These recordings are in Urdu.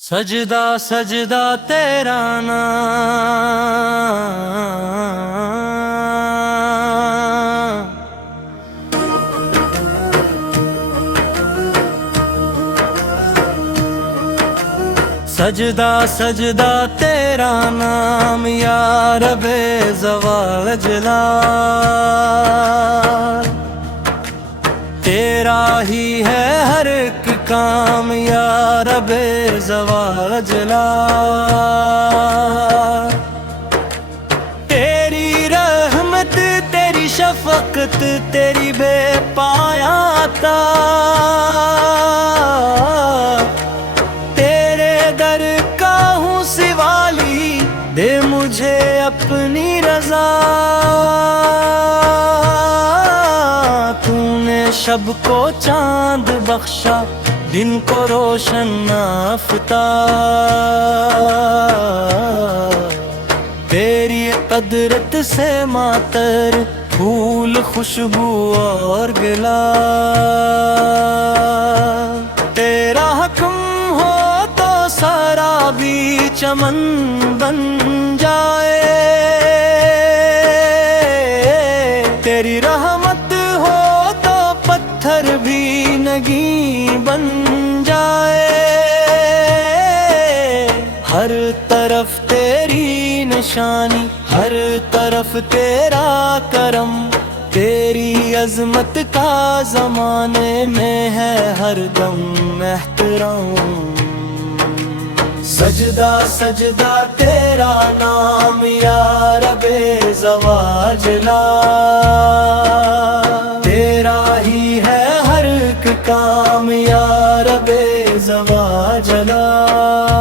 سجدہ سجدہ تیرا نام، سجدہ سجدہ تیرا نام یا رب زوال جلال، تیرا ہی ہے ہر ایک کام یا رب زوال جلال، تیری رحمت تیری شفقت تیری بے پایا عطا، تیرے در کا ہوں سوالی دے مجھے اپنی رضا، شب کو چاند بخشا دن کو روشن آفتاب، تیری قدرت سے ماتر پھول خوشبو اور گلا، تیرا حکم ہو تو سارا بھی چمن بن جائے، تیری رحمت ہو پتھر بھی نگیں بن جائے، ہر طرف تیری نشانی ہر طرف تیرا کرم، تیری عظمت کا زمانے میں ہے ہر دم احترام، سجدہ سجدہ تیرا نام یا رب زوال جلال، تیرا ہی ہے ہر ایک کام یا رب زوال جلال،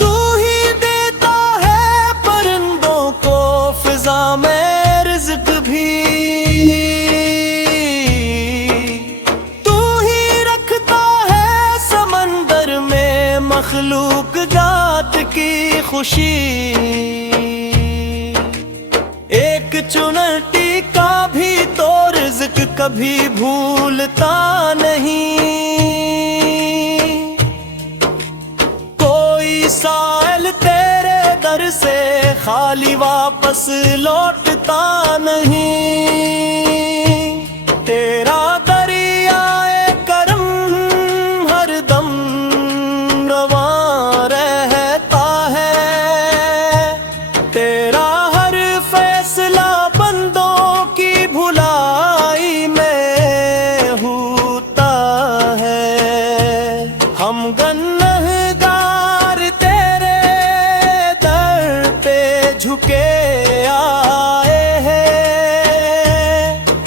تو ہی دیتا ہے پرندوں کو فضا میں رزق بھی، تو ہی رکھتا ہے سمندر میں مخلوق جات کی خوشی، ایک چنٹی کا بھی تو رزق کبھی بھولتا نہیں، کوئی سائل تیرے در سے خالی واپس لوٹتا نہیں، تیرا دریائے کرم ہر دم رواں رہتا ہے، تیرا ہر فیصلہ بندوں کی بھلائی میں ہوتا ہے، ہم گنہگار تیرے در پہ جھکے آئے ہیں،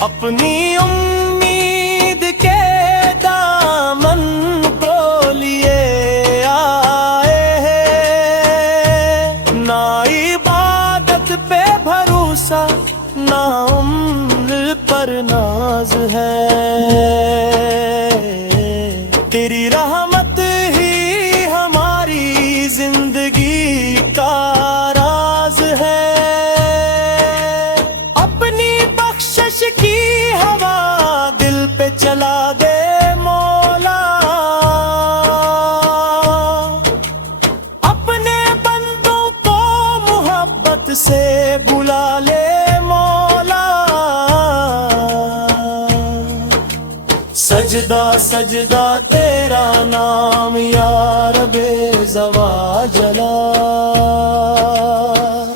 اپنی امید کے دامن کو لیے آئے ہیں، نہ عبادت پہ بھروسہ نہ عمر پر ناز ہے، تیری رحمت ہی ہماری زندگی کا راز ہے، اپنی بخشش کی ہوا دل پہ چلا دے مولا، اپنے بندوں کو محبت سے بلا لے مولا، سجدہ سجدہ تیرا نام یا رب زوال جلال،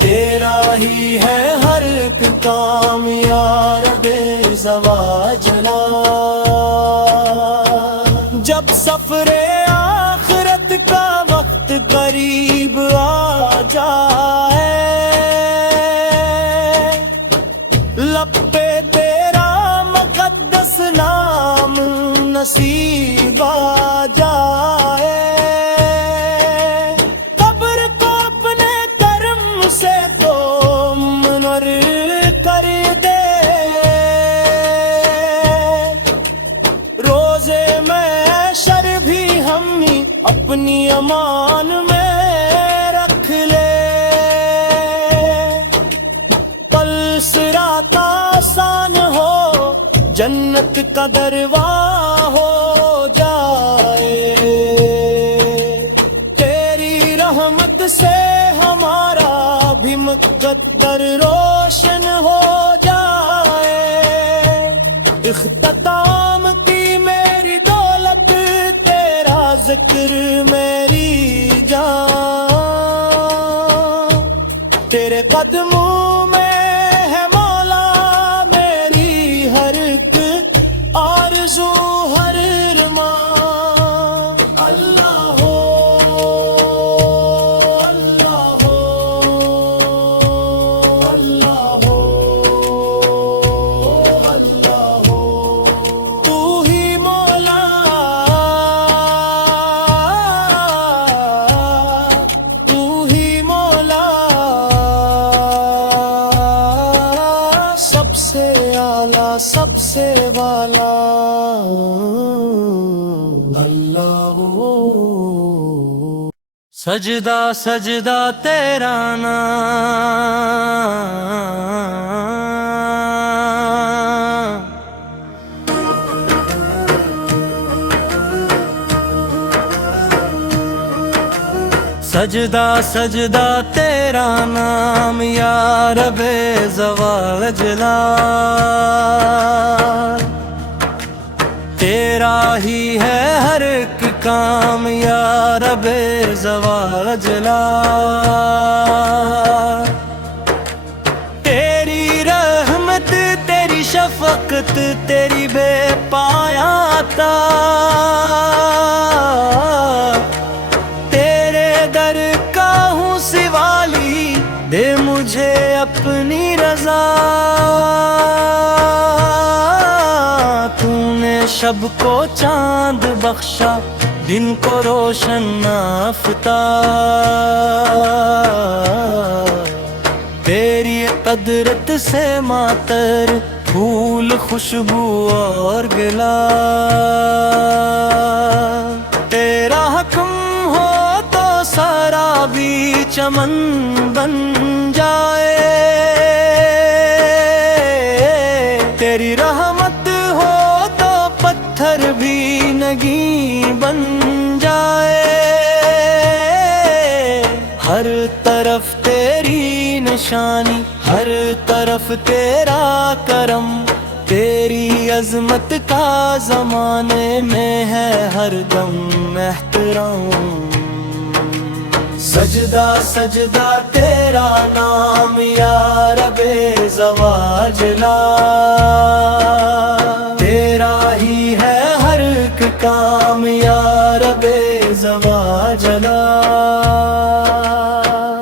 تیرا ہی ہے ہر ایک کام یا رب زوال جلال، جب سفر آخرت کا وقت قریب آ جائے، لب پہ تیرا مقدس نام نصیب آ جائے، قبر کو اپنے کرم سے تو منور کر دے، روزے محشر بھی ہم اپنی امان میں رکھ لے، پل صراط آسان ہو جنت کا درواہ ہو جائے، سے ہمارا بھی مقدر روشن ہو جائے، اختتام کی میری دولت تیرا ذکر میری جان، تیرے قدموں میں ہے مولا میری ہر ایک آرزو ہر ارمان۔ اللہ ہو اللہ ہو اللہ ہو اللہ ہو، تو ہی مولا تو ہی مولا، سب سے اعلیٰ سب سے والا اللہ ہو۔ سجدہ سجدہ تیرا نام، سجدہ سجدہ تیرا نام یا رب زوال جلال، تیرا ہی ہے ہر ایک کام یا رب زوال جلال، تیری رحمت تیری شفقت تیری بے پایا عطا، تیرے در کا ہوں سوالی، دے مجھے اپنی رضا، تو نے شب کو چاند بخشا دن کو روشن آفتاب، تیری قدرت سے ماتر پھول خوشبو اور گلا، تیرا حکم ہو تو سارا بھی چمن بن جائے، تیری رحمت ہو تو پتھر بھی نگیں بن جائے، ہر طرف تیری نشانی ہر طرف تیرا کرم، تیری عظمت کا زمانے میں ہے ہر دم احترام، سجدہ سجدہ تیرا نام یا رب زوال جلال، تیرا ہی ہے ہر ایک کام یا رب زوال جلال،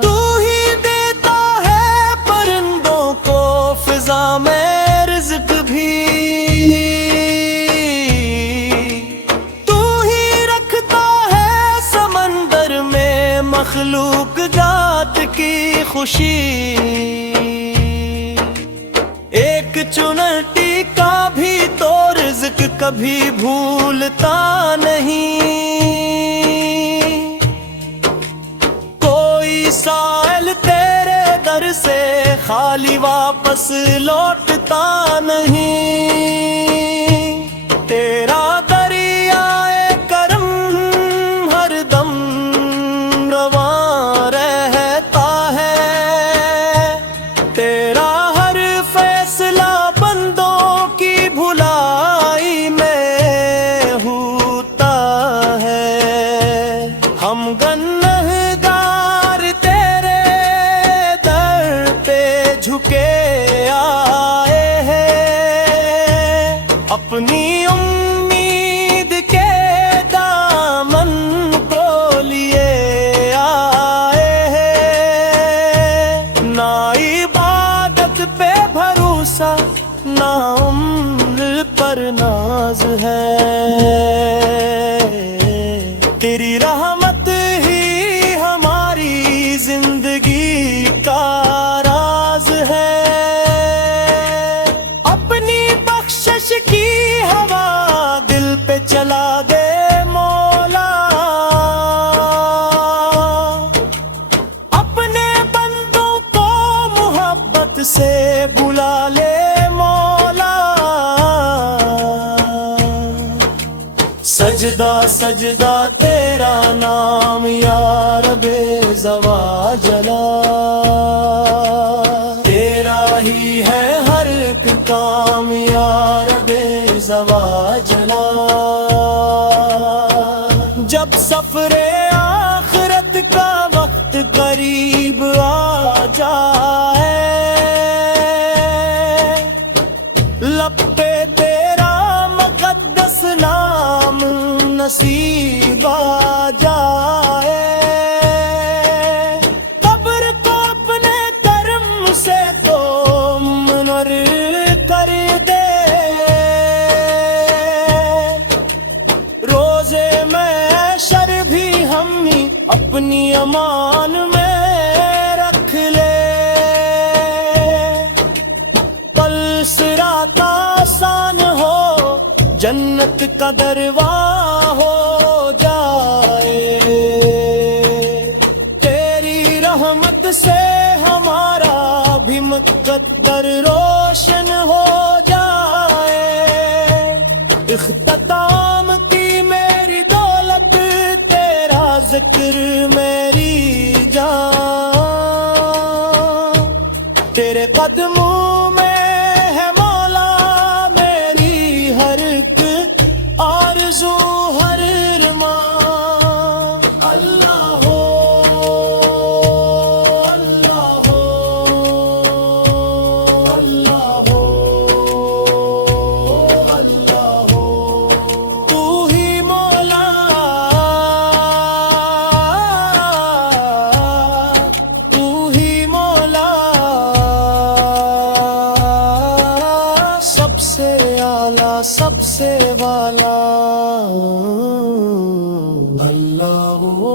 تو ہی دیتا ہے پرندوں کو فضا میں رزق بھی، تو ہی رکھتا ہے سمندر میں مخلوق جات کی خوشی، ایک چنٹی کا بھی تو رزق کبھی بھولتا نہیں، کوئی سائل تیرے در سے خالی واپس لوٹتا نہیں، تیرا دریائے کرم ہر دم رواں رہتا ہے، تیرا ہر فیصلہ بندوں کی بھلائی میں ہوتا ہے، ہم گنہگار تیرے در پہ جھکے آئے ہیں، اپنی امید کے دامن کو لیے آئے ہیں، نہ عبادت پہ بھروسہ نہ عمر پر ناز ہے، تیری رحمت ہی ہماری زندگی کا راز ہے، اپنی بخشش کی ہوا دل پہ چلا دے مولا، اپنے بندوں کو محبت سے بلا لے مولا، سجدہ سجدہ تیرا نام یا رب زواجلا، تیرا ہی ہے ہر ایک کام یا رب زواجلا۔ جب سفر آخرت کا وقت قریب آ جائے، لب پہ تیرا مقدس نام نصیب آ جائے، قبر کو اپنے کرم سے تو منور کر دے، روزے محشر بھی ہم ہی اپنی امان میں رکھ لے، پل صراط آسان ہو، جنت کا درواہ ہو جائے، تیری رحمت سے ہمارا بھی مقدر روشن ہو جائے، اختتام کی میری دولت تیرا ذکر میری جان، تیرے قدموں میں ہے مولا میری ہر ایک آرزو ہر ارمان، اللہ ہو اللہ ہو اللہ ہو اللہ ہو، تو ہی مولا تو ہی مولا، سب سے اعلیٰ سب سے والا اللہ ہو۔